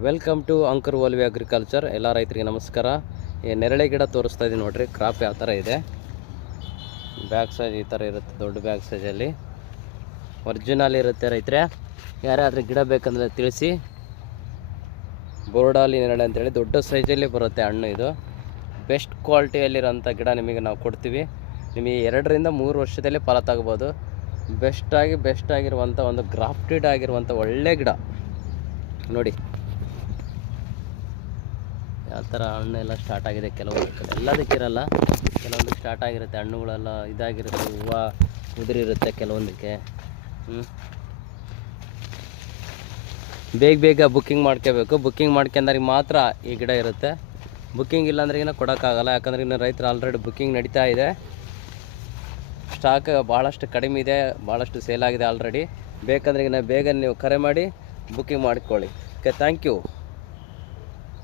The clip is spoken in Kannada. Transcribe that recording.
ವೆಲ್ಕಮ್ ಟು ಅಂಕರ್ ಓಲ್ವಿ ಅಗ್ರಿಕಲ್ಚರ್. ಎಲ್ಲ ರೈತರಿಗೆ ನಮಸ್ಕಾರ. ಈ ನೆರಳೆ ಗಿಡ ತೋರಿಸ್ತಾ ಇದ್ದೀನಿ ನೋಡಿರಿ. ಕ್ರಾಪ್ ಯಾವ ಥರ ಇದೆ. ಬ್ಯಾಗ್ ಸೈಜ್ ಈ ಥರ ಇರುತ್ತೆ, ದೊಡ್ಡ ಬ್ಯಾಗ್ ಸೈಜಲ್ಲಿ ಒರಿಜಿನಲ್ ಇರುತ್ತೆ. ರೈತರೆ ಯಾರಾದರೂ ಗಿಡ ಬೇಕಂದರೆ ತಿಳಿಸಿ. ಬೋರ್ಡಾಲಿ ನೆರಳೆ ಅಂತೇಳಿ ದೊಡ್ಡ ಸೈಜಲ್ಲಿ ಬರುತ್ತೆ ಹಣ್ಣು. ಇದು ಬೆಸ್ಟ್ ಕ್ವಾಲಿಟಿಯಲ್ಲಿರೋಂಥ ಗಿಡ ನಿಮಗೆ ನಾವು ಕೊಡ್ತೀವಿ. ನಿಮಗೆ 2 ರಿಂದ 3 ವರ್ಷದಲ್ಲಿ ಫಲ ತಗೋಬೋದು. ಬೆಸ್ಟ್ ಆಗಿರುವಂಥ ಒಂದು ಗ್ರಾಫ್ಟೆಡ್ ಆಗಿರುವಂಥ ಒಳ್ಳೆ ಗಿಡ ನೋಡಿ. ಯಾವ ಥರ ಹಣ್ಣೆಲ್ಲ ಸ್ಟಾರ್ಟ್ ಆಗಿದೆ. ಕೆಲವೊಂದು ಕಡೆ ಎಲ್ಲದಕ್ಕಿರಲ್ಲ, ಕೆಲವೊಂದು ಸ್ಟಾರ್ಟ್ ಆಗಿರುತ್ತೆ. ಹಣ್ಣುಗಳೆಲ್ಲ ಇದಾಗಿರುತ್ತೆ, ಹೂವು ಉದುರಿರುತ್ತೆ ಕೆಲವೊಂದಕ್ಕೆ. ಬೇಗ ಬುಕ್ಕಿಂಗ್ ಮಾಡ್ಕೋಬೇಕು. ಬುಕ್ಕಿಂಗ್ ಮಾಡ್ಕೊಂಡ್ರಿಗೆ ಮಾತ್ರ ಈ ಗಿಡ ಇರುತ್ತೆ. ಬುಕ್ಕಿಂಗ್ ಇಲ್ಲಾಂದ್ರೆ ಇನ್ನೂ ಕೊಡೋಕ್ಕಾಗಲ್ಲ. ಯಾಕಂದರೆ ಇನ್ನು ರೈತರು ಆಲ್ರೆಡಿ ಬುಕ್ಕಿಂಗ್ ನಡೀತಾ ಇದೆ. ಸ್ಟಾಕ್ ಭಾಳಷ್ಟು ಕಡಿಮೆ ಇದೆ, ಭಾಳಷ್ಟು ಸೇಲ್ ಆಗಿದೆ ಆಲ್ರೆಡಿ. ಬೇಕಂದ್ರೆ ಬೇಗ ನೀವು ಕರೆ ಮಾಡಿ ಬುಕ್ಕಿಂಗ್ ಮಾಡಿಕೊಳ್ಳಿ. Okay, thank you.